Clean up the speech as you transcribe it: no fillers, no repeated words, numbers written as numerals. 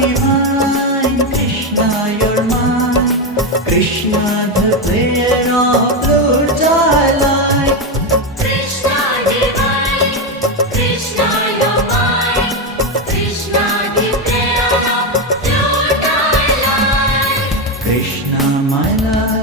divine, Krishna, you're mine. Krishna, the player of flute I like. Krishna divine, Krishna you're mine. Krishna the player of flute I like. Krishna, my life.